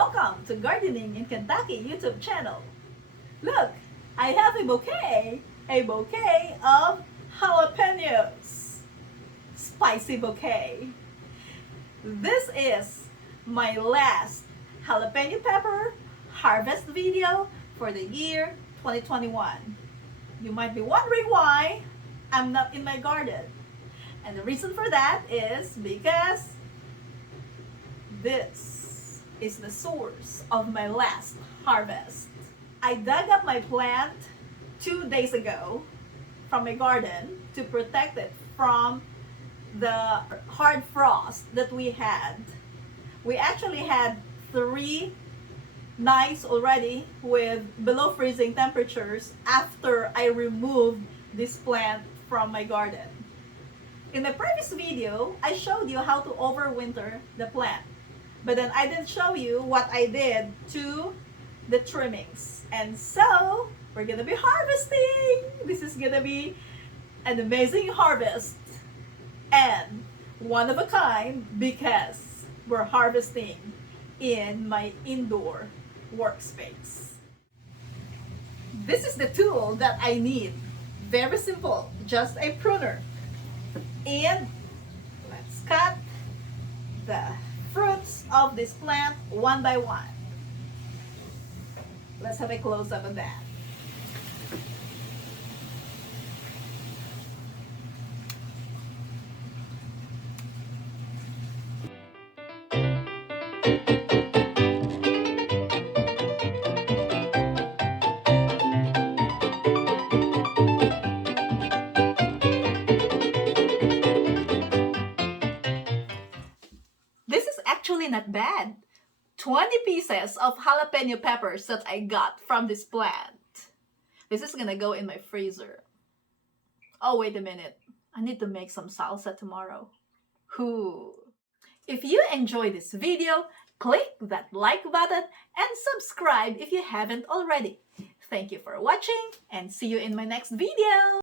Welcome to Gardening in Kentucky YouTube channel. Look, I have a bouquet of jalapenos. Spicy bouquet. This is my last jalapeno pepper harvest video for the year 2021. You might be wondering why I'm not in my garden. And the reason for that is because this is the source of my last harvest. I dug up my plant 2 days ago from my garden to protect it from the hard frost that we had. We actually had 3 nights already with below freezing temperatures after I removed this plant from my garden. In the previous video, I showed you how to overwinter the plant. But then I didn't show you what I did to the trimmings. And so, we're gonna be harvesting! This is gonna be an amazing harvest. And one of a kind because we're harvesting in my indoor workspace. This is the tool that I need. Very simple, just a pruner. And let's cut the fruits of this plant one by one. Let's have a close-up of that. This is actually not bad. 20 pieces of jalapeno peppers that I got from this plant. This is gonna go in my freezer. Oh, wait a minute. I need to make some salsa tomorrow. Whoo! If you enjoyed this video, click that like button and subscribe if you haven't already. Thank you for watching and see you in my next video.